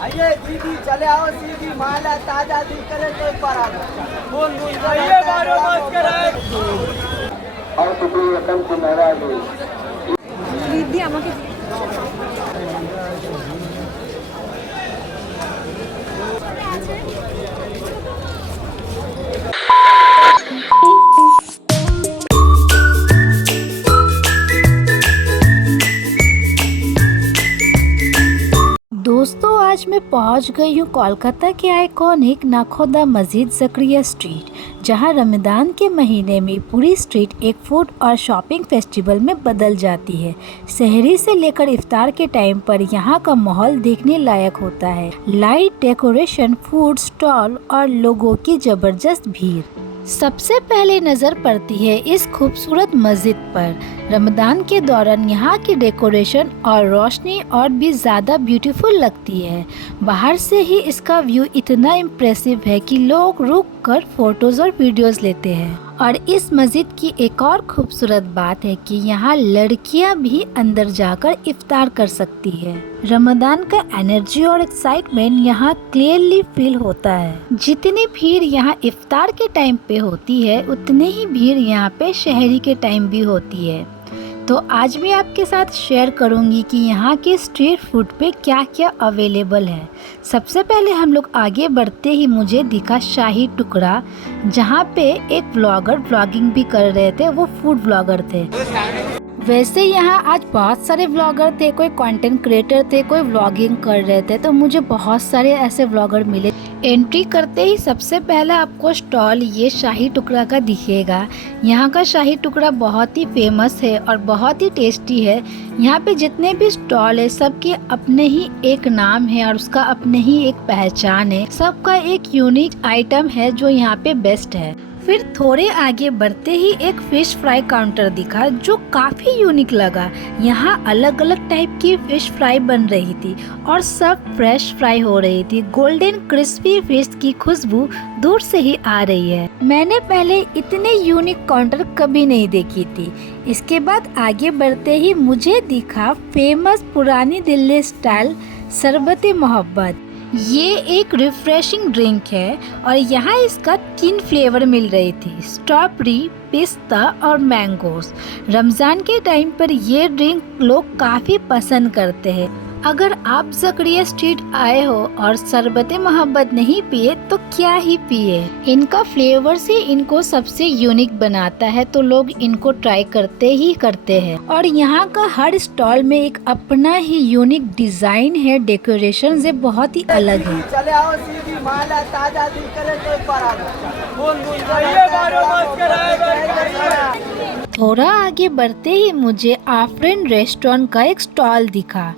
आइए दीदी चले आओ सीधी माला ताजा दी करे तो पर आ बोल बोल आइए बारो मत कराए और टुकड़ी रकम को नाराज हुई দিদি আমাকে दोस्तों आज मैं पहुंच गई हूँ कोलकाता के आइकॉनिक नाखोदा मस्जिद जकरिया स्ट्रीट, जहां रमज़ान के महीने में पूरी स्ट्रीट एक फूड और शॉपिंग फेस्टिवल में बदल जाती है। सहरी से लेकर इफ्तार के टाइम पर यहां का माहौल देखने लायक होता है। लाइट डेकोरेशन, फूड स्टॉल और लोगों की जबरदस्त भीड़ सबसे पहले नज़र पड़ती है इस खूबसूरत मस्जिद पर। रमज़ान के दौरान यहाँ की डेकोरेशन और रोशनी और भी ज़्यादा ब्यूटीफुल लगती है। बाहर से ही इसका व्यू इतना इम्प्रेसिव है कि लोग रुक कर फोटोज़ और वीडियोज़ लेते हैं। और इस मस्जिद की एक और खूबसूरत बात है कि यहाँ लड़कियाँ भी अंदर जाकर इफ्तार कर सकती है। रमज़ान का एनर्जी और एक्साइटमेंट यहाँ क्लियरली फील होता है। जितनी भीड़ यहाँ इफ्तार के टाइम पे होती है, उतनी ही भीड़ यहाँ पे शहरी के टाइम भी होती है। तो आज मैं आपके साथ शेयर करूंगी कि यहाँ के स्ट्रीट फूड पे क्या क्या अवेलेबल है। सबसे पहले हम लोग आगे बढ़ते ही मुझे दिखा शाही टुकड़ा, जहाँ पे एक व्लॉगर व्लॉगिंग भी कर रहे थे, वो फूड व्लॉगर थे। वैसे यहाँ आज बहुत सारे व्लॉगर थे, कोई कंटेंट क्रिएटर थे, कोई व्लॉगिंग कर रहे थे, तो मुझे बहुत सारे ऐसे व्लॉगर मिले। एंट्री करते ही सबसे पहला आपको स्टॉल ये शाही टुकड़ा का दिखेगा। यहाँ का शाही टुकड़ा बहुत ही फेमस है और बहुत ही टेस्टी है। यहाँ पे जितने भी स्टॉल है सबके अपने ही एक नाम है और उसका अपने ही एक पहचान है। सबका एक यूनिक आइटम है जो यहाँ पे बेस्ट है। फिर थोड़े आगे बढ़ते ही एक फिश फ्राई काउंटर दिखा जो काफी यूनिक लगा। यहाँ अलग अलग टाइप की फिश फ्राई बन रही थी और सब फ्रेश फ्राई हो रही थी। गोल्डन क्रिस्पी फिश की खुशबू दूर से ही आ रही है। मैंने पहले इतने यूनिक काउंटर कभी नहीं देखी थी। इसके बाद आगे बढ़ते ही मुझे दिखा फेमस पुरानी दिल्ली स्टाइल शरबत मोहब्बत। ये एक रिफ्रेशिंग ड्रिंक है और यहाँ इसका 3 फ्लेवर मिल रही थी, स्ट्रॉबेरी, पिस्ता और मैंगोस। रमज़ान के टाइम पर ये ड्रिंक लोग काफ़ी पसंद करते हैं। अगर आप जकरिया स्ट्रीट आए हो और शरबत मोहब्बत नहीं पिए तो क्या ही पिए। इनका फ्लेवर से इनको सबसे यूनिक बनाता है, तो लोग इनको ट्राई करते ही करते हैं। और यहाँ का हर स्टॉल में एक अपना ही यूनिक डिजाइन है, डेकोरेशन से बहुत ही अलग है। चले आओ सीधी माला ताजा दी करे तो पर आ बोल बोल आइए बारो मत कराए थोड़ा आगे बढ़ते ही मुझे आफरीन रेस्टोरेंट का एक स्टॉल दिखा,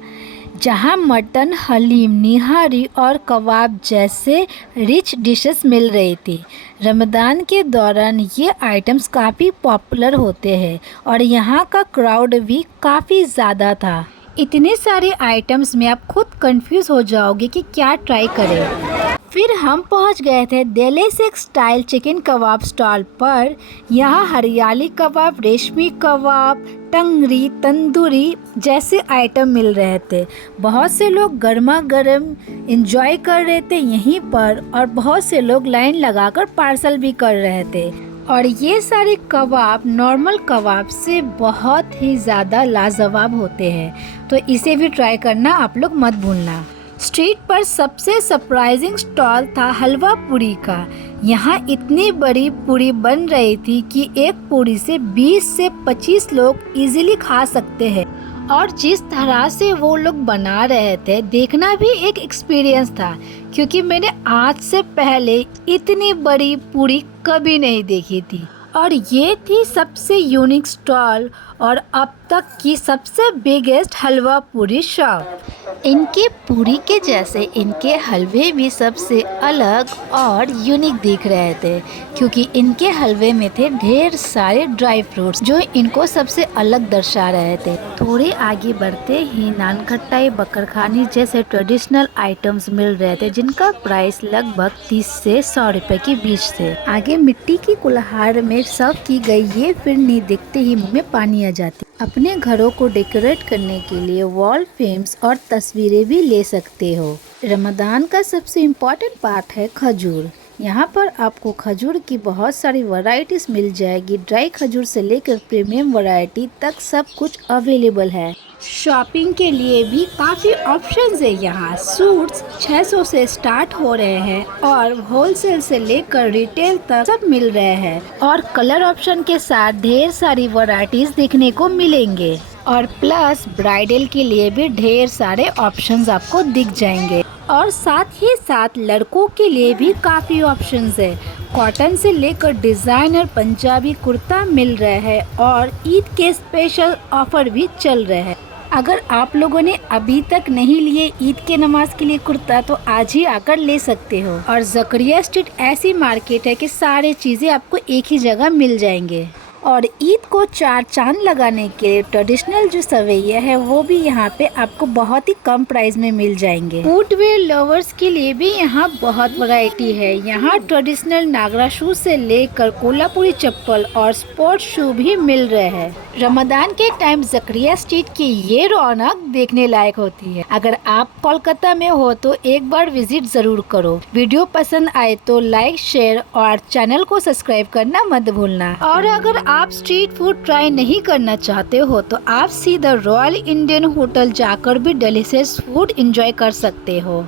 जहां मटन, हलीम, निहारी और कबाब जैसे रिच डिशेस मिल रही थी। रमज़ान के दौरान ये आइटम्स काफ़ी पॉपुलर होते हैं और यहाँ का क्राउड भी काफ़ी ज़्यादा था। इतने सारे आइटम्स में आप खुद कंफ्यूज हो जाओगे कि क्या ट्राई करें। फिर हम पहुंच गए थे दिल्ली स्टाइल चिकन कबाब स्टॉल पर। यहाँ हरियाली कबाब, रेशमी कबाब, टंगरी, तंदूरी जैसे आइटम मिल रहे थे। बहुत से लोग गर्मा गर्म एंजॉय कर रहे थे यहीं पर और बहुत से लोग लाइन लगाकर पार्सल भी कर रहे थे। और ये सारे कबाब नॉर्मल कबाब से बहुत ही ज़्यादा लाजवाब होते हैं, तो इसे भी ट्राई करना आप लोग मत भूलना। स्ट्रीट पर सबसे सरप्राइजिंग स्टॉल था हलवा पूरी का। यहाँ इतनी बड़ी पूरी बन रही थी कि एक पूरी से 20 से 25 लोग इजीली खा सकते हैं। और जिस तरह से वो लोग बना रहे थे, देखना भी एक एक्सपीरियंस था, क्योंकि मैंने आज से पहले इतनी बड़ी पूरी कभी नहीं देखी थी। और ये थी सबसे यूनिक स्टॉल और अब तक की सबसे बिगेस्ट हलवा पूरी शॉप। इनके पूरी के जैसे इनके हलवे भी सबसे अलग और यूनिक दिख रहे थे, क्योंकि इनके हलवे में थे ढेर सारे ड्राई फ्रूट्स जो इनको सबसे अलग दर्शा रहे थे। थोड़े आगे बढ़ते ही नान खटाई, बकरखानी जैसे ट्रेडिशनल आइटम्स मिल रहे थे, जिनका प्राइस लगभग 30 से 100 रुपए के बीच थे। आगे मिट्टी की कुल्हाड़ में सर्व की गई ये फिरनी देखते ही मुँह में पानी आ जाती। अपने घरों को डेकोरेट करने के लिए वॉल फ्रेम्स और तस्वीरें भी ले सकते हो। रमदान का सबसे इम्पोर्टेंट पार्ट है खजूर। यहाँ पर आपको खजूर की बहुत सारी वैरायटीज मिल जाएगी। ड्राई खजूर से लेकर प्रीमियम वैरायटी तक सब कुछ अवेलेबल है। शॉपिंग के लिए भी काफ़ी ऑप्शंस है। यहाँ सूट्स 600 से स्टार्ट हो रहे हैं और होलसेल से लेकर रिटेल तक सब मिल रहे हैं और कलर ऑप्शन के साथ ढेर सारी वैरायटीज देखने को मिलेंगे और प्लस ब्राइडल के लिए भी ढेर सारे ऑप्शंस आपको दिख जाएंगे और साथ ही साथ लड़कों के लिए भी काफ़ी ऑप्शंस है। कॉटन से लेकर डिज़ाइनर पंजाबी कुर्ता मिल रहा है और ईद के स्पेशल ऑफर भी चल रहे हैं। अगर आप लोगों ने अभी तक नहीं लिए ईद के नमाज के लिए कुर्ता तो आज ही आकर ले सकते हो। और जकरिया स्ट्रीट ऐसी मार्केट है कि सारे चीज़ें आपको एक ही जगह मिल जाएंगे और ईद को चार चांद लगाने के ट्रेडिशनल जो सवैया है वो भी यहाँ पे आपको बहुत ही कम प्राइस में मिल जाएंगे। फुटवेयर लवर्स के लिए भी यहाँ बहुत वैरायटी है। यहाँ ट्रेडिशनल नागरा शूज से लेकर कोल्हापुरी चप्पल और स्पोर्ट्स शू भी मिल रहे हैं। रमदान के टाइम जकरिया स्ट्रीट की ये रौनक देखने लायक होती है। अगर आप कोलकाता में हो तो एक बार विजिट जरूर करो। वीडियो पसंद आए तो लाइक, शेयर और चैनल को सब्सक्राइब करना मत भूलना। और अगर आप स्ट्रीट फूड ट्राई नहीं करना चाहते हो तो आप सीधा रॉयल इंडियन होटल जाकर भी डिलीशियस फूड एंजॉय कर सकते हो।